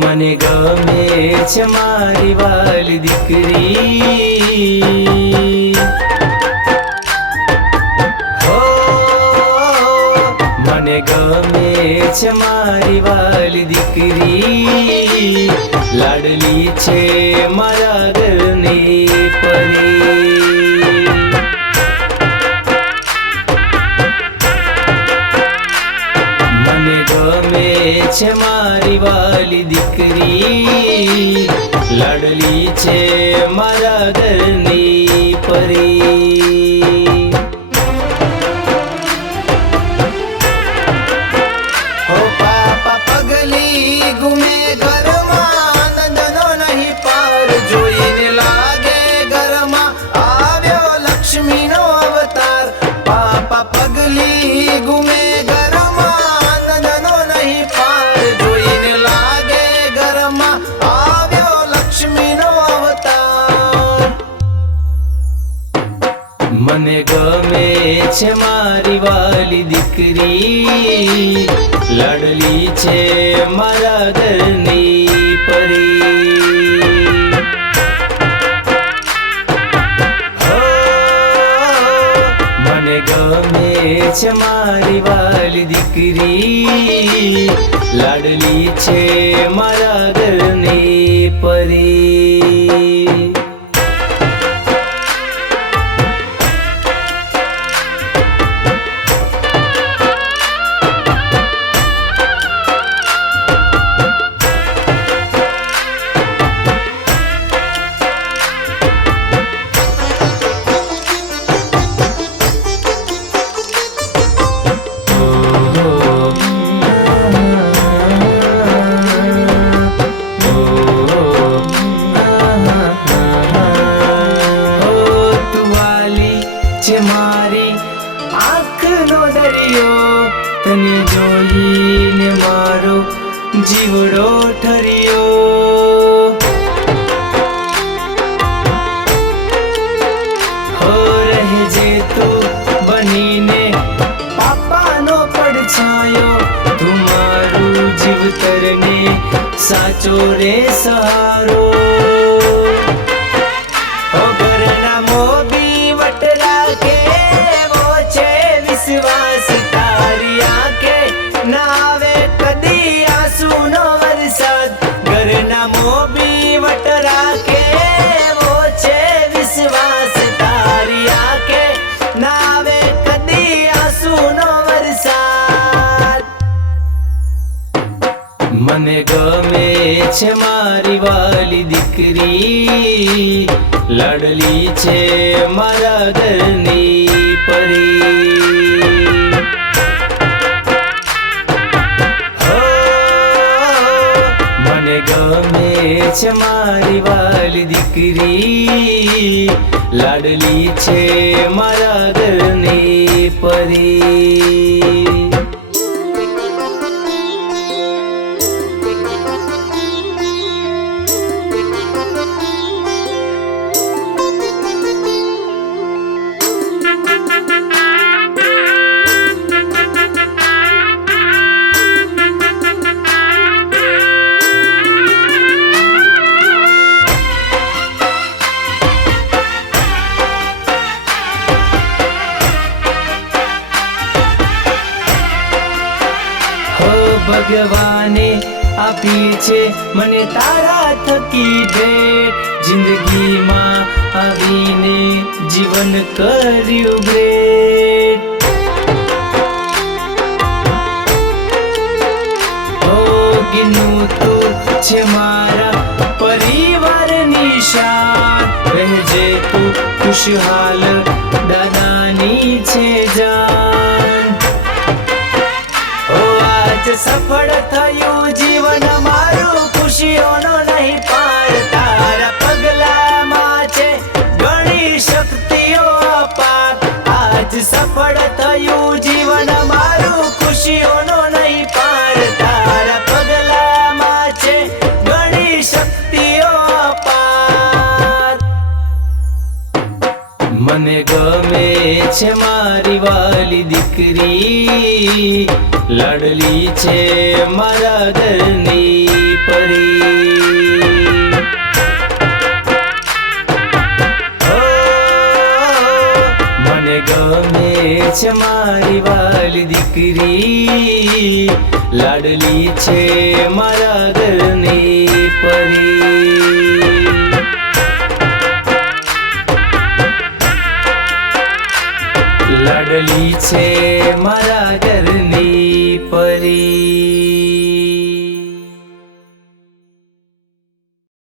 મને ગમે છે મારી વાલી દીકરી, મને ગમે છે મારી વાલી દીકરી, લાડલી છે મારા ઘરની પરી। મને ગમે છે મારી વાલી દીકરી, લાડલી છે મારા ઘરની પરી। હો પાપા પગલી ગુમે ઘરમાં, નંદનો નહીં પાર જોઈને લાગે ઘરમાં આવ્યો લક્ષ્મીનો અવતાર। પાપા પગલી ગુમે ઘરમાં, નંદનો નહીં પાર જોઈને લાગે ઘરમાં આવ્યો લક્ષ્મીનો અવતાર। મને ગમે છે મારી વાલી દીકરી, લાડલી છે મારા ઘરની પરી। મને ગમે છે મારી વાલી દીકરી, લાડલી છે મારા ઘરની પરી। મારી આંખનો દરિયો, તને જોઈને મારો જીવડો ઠર્યો। હો રહેજે તું બનીને પાપાનો પડછાયો, તું મારું જીવતરને સાચો રે સહારો। હો ઘરના મોભી વટલા કેવો છે વિશ્વાસ, તારી આંખે ના આવે કદી આંસુનો વરસાદ। ઘરના મોભી વટલા કેવો છે વિશ્વાસ, તારી આંખે ના આવે કદી આંસુનો વરસાદ। મને ગમે છે મારી વાલી દીકરી, લાડલી છે મારા ઘરની પરી। મને ગમે છે મારી વાલી દીકરી, લાડલી છે મારા ઘરની પરી। ભગવાને આપી છે મને તારા થકી ભેટ, જિંદગીમાં આવીને જીવન કર્યું ગ્રેટ। ગીનું તું છે મારા પરિવારની શાન, રહેજે તું ખુશહાલ દાદાની છે જાન। સફળ થયું જીવન મારું, ખુશીઓનો નહીં પાર, તારા પગલામાં છે ઘણી શક્તિઓ અપાર। છે મારી વાલી દીકરી, લાડલી છે મારા ઘરની પરી. મને ગમે છે મારી વાલી દીકરી, લાડલી છે મારા ઘરની પરી. લાડલી છે મારા ઘરની પરી.